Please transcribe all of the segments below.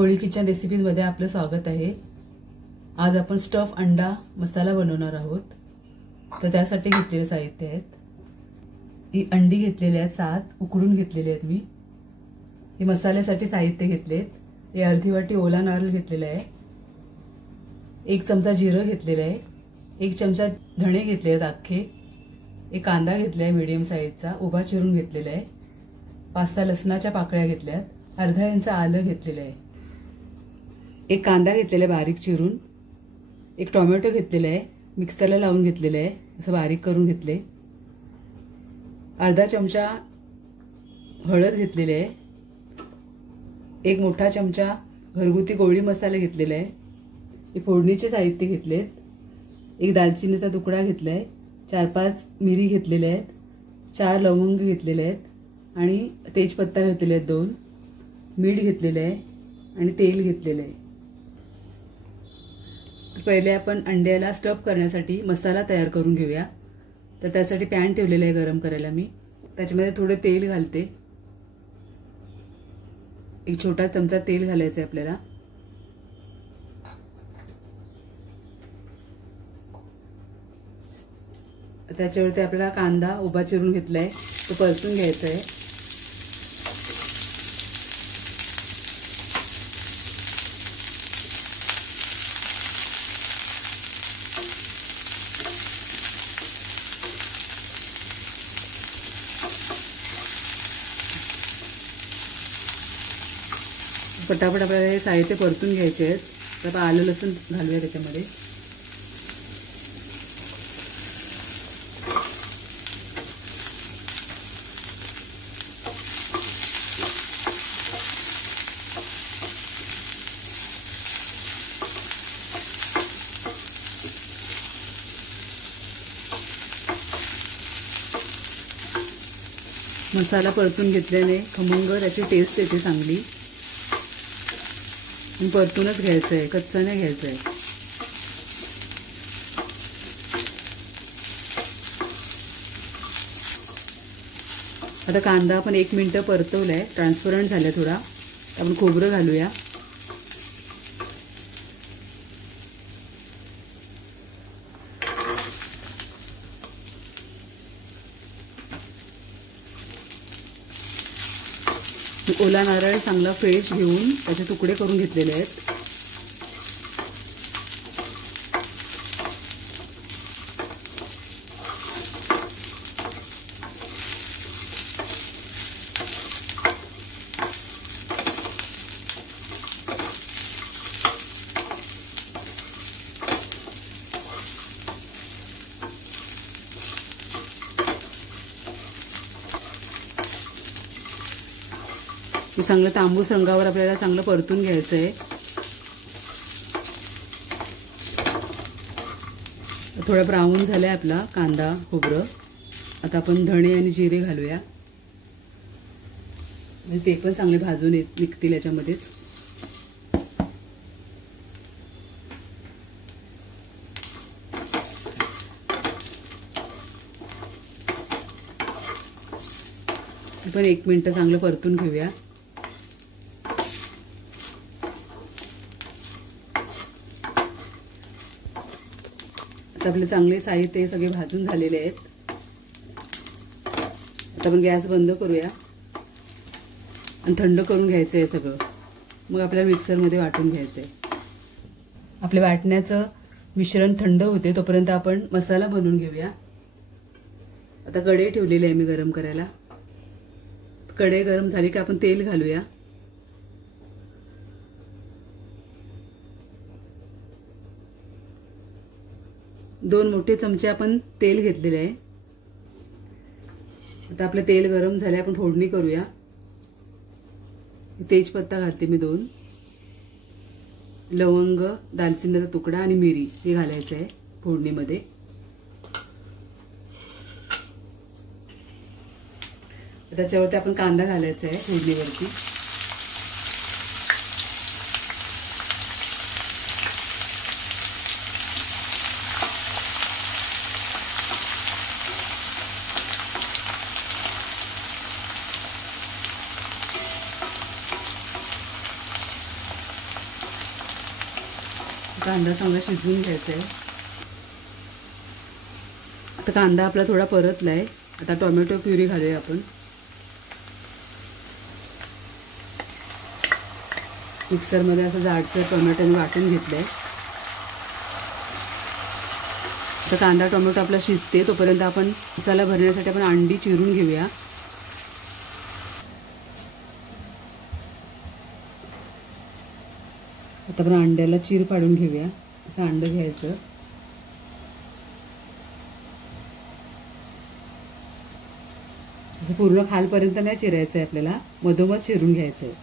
कोळी kitchen रेसिपीजमध्ये आपलं स्वागत आहे। आज आपण स्टफ अंडा मसाला बनवणार आहोत। तर त्यासाठी घेतलेले साहित्य आहेत, ही अंडी घेतलेली आहेत 7 उकडून घेतलेले आहेत मी। हे मसाल्यासाठी साहित्य घेतलेत, हे अर्धी वाटी ओला नारळ घेतलेला आहे, 1 चमचा जिरं घेतलेलं आहे, 1 चमचा धणे घेतले आहेत अख्खे, एक कांदा घेतला आहे मीडियम साईजचा उभा चिरून घेतलेला आहे, 5-6 लसणाच्या पाकळ्या घेतल्यात, अर्धा इंच आलं घेतलेलं आहे, एक कांदा घेतलेला आहे बारीक चिरून, एक टोमॅटो घेतलेला आहे मिक्सरला लावून घेतलेला आहे, असं बारीक करून घेतले, अर्धा चमचा हळद घेतलेली आहे, एक मोठा चमचा घरगुती कोळी मसाला घेतलेला आहे, हे फोडणीचे साहित्य घेतलेत, एक दालचिनीचा तुकडा घेतलाय, 4-5 मिरी घेतलेल्या आहेत, 4 लवंग घेतलेले आहेत आणि तेजपत्ता घेतलेले आहेत 2, मीठ घेतलेले आहे आणि तेल घेतलेले आहे। पहिले आपण अंड्याला स्टफ करण्यासाठी मसाला तयार करून घेऊया। तर त्यासाठी पॅन ठेवलेला आहे गरम करायला मी, त्याच्यामध्ये थोडे तेल घालते, एक छोटा चमचा तेल घालायचं आहे आपल्याला। त्याच्यावरती आपल्याला कांदा उभा चिरून घेतलाय तो परतून घ्यायचा आहे। पटापट आपल्याला हे साहित्य परतून घ्यायचे आहेत। तर आपण आलं लसूण घालूया त्याच्यामध्ये, मसाला परतून घेतल्याने खमंग त्याची टेस्ट येते चांगली, परतूनच घ्यायचं आहे, कच्चा नाही घ्यायचं आहे। आता कांदा आपण 1 मिनिट परतवलाय, ट्रान्सपरंट झालाय थोडा, आपण खोबरं घालूया। ओला नारळ चांगला फ्रेश घेऊन त्याचे तुकडे करून घेतलेले आहेत। चांगलं तांबूस रंगावर आपल्याला चांगलं परतून घ्यायचं आहे। थोडा ब्राऊन झालाय आपला कांदा खोबरं। आता आपण धणे आणि जिरे घालूया, म्हणजे ते पण चांगले भाजून निघतील याच्यामध्येच। आपण 1 मिनिट चांगलं परतून घेऊया। आता आपले चांगले साहित्य सगळे भाजून झालेले आहेत। आता आपण गॅस बंद करूया आणि थंड करून घ्यायचं आहे सगळं, मग आपल्याला मिक्सरमध्ये वाटून घ्यायचं आहे। आपल्या वाटण्याचं मिश्रण थंड होते तोपर्यंत आपण मसाला बनवून घेऊया। आता कढई ठेवलेली आहे मी गरम करायला, कढई गरम झाली की आपण तेल घालूया। दोन मोठे चमचे आपण तेल घेतलेले आहे। आता आपलं तेल गरम झाले, आपण फोडणी करूया। तेजपत्ता घालते मी 2, लवंग, दालचिनीचा तुकडा आणि मिरी हे घालायचं आहे फोडणीमध्ये। त्याच्यावरती आपण कांदा घालायचा आहे फोडणीवरती। कांदा चांगला शिजवून घ्यायचा आहे. आता कांदा आपला थोडा परतला आहे. आता टोमॅटो प्युरी घालूया आपण. मिक्सरमध्ये असं जाडसर टोमॅटो मी वाटून घेतलं आहे. आता कांदा टोमॅटो आपला शिजते तोपर्यंत आपण मसाला भरण्यासाठी आपण अंडी चिरून घेऊया. आता आपण अंड्याला चीर पाडून घेऊया. असं अंडं घ्यायचं. पूर्ण खालपर्यंत नाही चिरायचं आहे आपल्याला, मधोमध चिरून घ्यायचं आहे.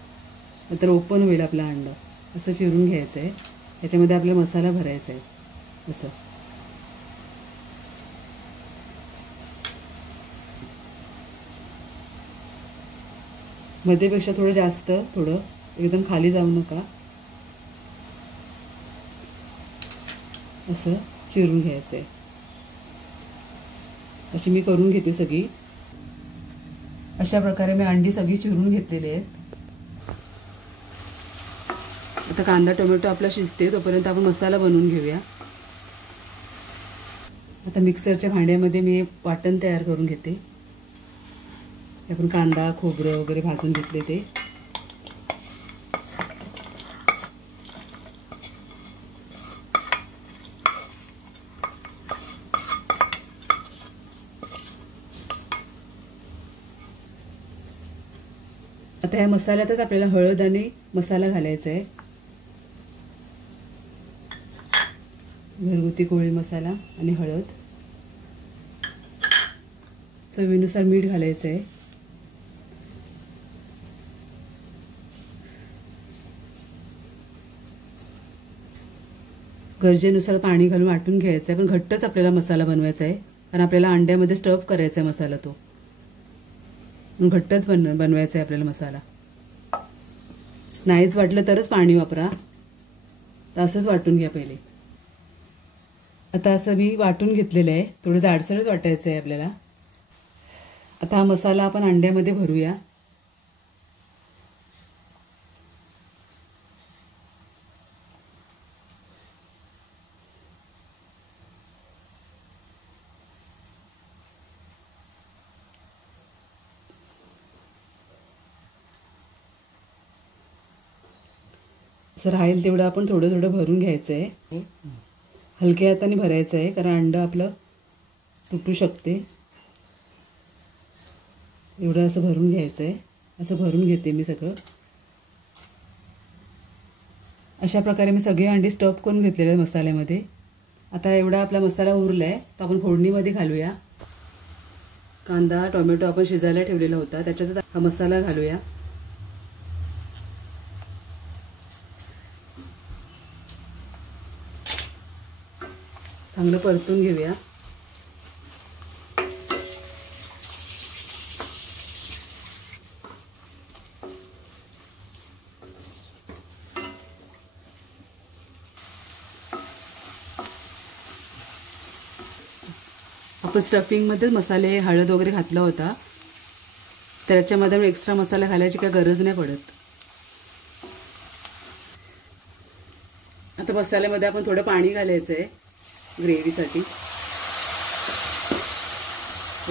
नंतर ओपन होईल आपलं अंडं. असं चिरून घ्यायचं आहे. त्याच्यामध्ये आपल्याला मसाला भरायचा आहे. असं मध्येपेक्षा थोडं जास्त, थोडं एकदम खाली जाऊ नका. असं चिरून घ्यायचं आहे. अशी मी करून घेते सगळी. अशा प्रकारे मी अंडी सगळी चिरून घेतलेली आहेत. आता कांदा टोमॅटो आपला शिजते तोपर्यंत आपण मसाला बनवून घेऊया. आता मिक्सरच्या भांड्यामध्ये मी वाटण तयार करून घेते. आपण कांदा खोबरं वगैरे भाजून घेतले ते. आता ह्या मसाल्यातच आपल्याला हळद आणि मसाला घालायचा आहे. घरगुती कोळी मसाला आणि हळद. चवीनुसार मीठ घालायचं आहे. गरजेनुसार पाणी घालून वाटून घ्यायचं आहे. पण घट्टच आपल्याला मसाला बनवायचा आहे, कारण आपल्याला अंड्यामध्ये स्टफ करायचा आहे मसाला. तो घट्टच बनवायचा आहे आपल्याला मसाला. नाहीच वाटलं तरच पाणी वापरा. तर असंच वाटून घ्या पहिले. आता असं मी वाटून घेतलेलं आहे. थोडं जाडसरच वाटायचं आहे आपल्याला. आता हा मसाला आपण अंड्यामध्ये भरूया. असं राहील तेवढं आपण थोडं थोडं भरून घ्यायचं आहे. हलक्या हाताने भरायचं आहे, कारण अंडं आपलं तुटू शकते. एवढं असं भरून घ्यायचं आहे. असं भरून घेते मी सगळं. अशा प्रकारे मी सगळे अंडी स्टफ करून घेतलेले आहे मसाल्यामध्ये. आता एवढा आपला मसाला उरला आहे, तर आपण फोडणीमध्ये घालूया. कांदा टोमॅटो आपण शिजायला ठेवलेला होता, त्याच्यात हा मसाला घालूया. चांगलं परतून घेऊया. आपण स्टफिंगमध्ये मसाले हळद वगैरे घातला होता, त्याच्यामध्ये एक्स्ट्रा मसाला घालायची काही गरज नाही पडत. आता मसाल्यामध्ये आपण थोडं पाणी घालायचं आहे ग्रेव्हीसाठी.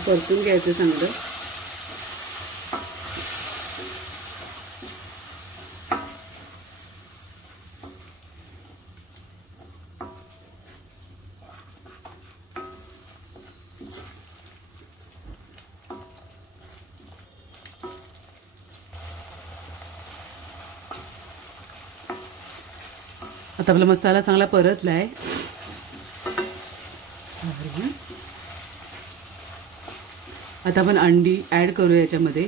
परतून घ्यायचं चांगलं. आता आपला मसाला चांगला परतलाय. आता आपण अंडी ऍड करूया याच्यामध्ये.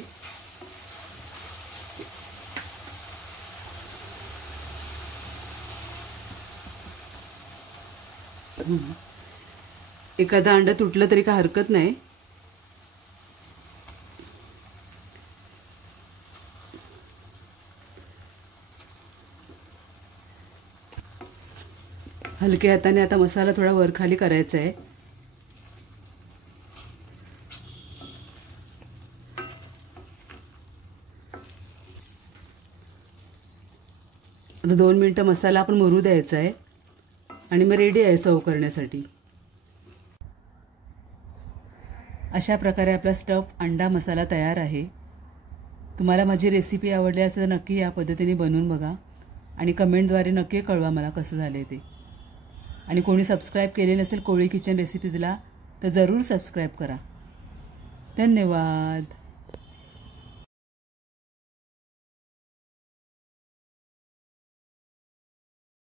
एखादा अंडा तुटलं तरी काही हरकत नाही. हलक्या हाताने आता मसाला थोडा वरखाली करायचा आहे. आता 2 मिनिटं मसाला आपण मुरू द्यायचा आहे. आणि मग रेडी आहे सर्व करण्यासाठी। अशा प्रकारे आपला स्टफ अंडा मसाला तयार आहे। तुम्हाला माझी रेसिपी आवडली असेल तर नक्की या पद्धतीने बनवून बघा आणि कमेंटद्वारे नक्की कळवा मला कसं झाले ते। आणि कोणी सबस्क्राइब केले नसेल कोळी किचन रेसिपीजला तर जरूर सबस्क्राइब करा। धन्यवाद।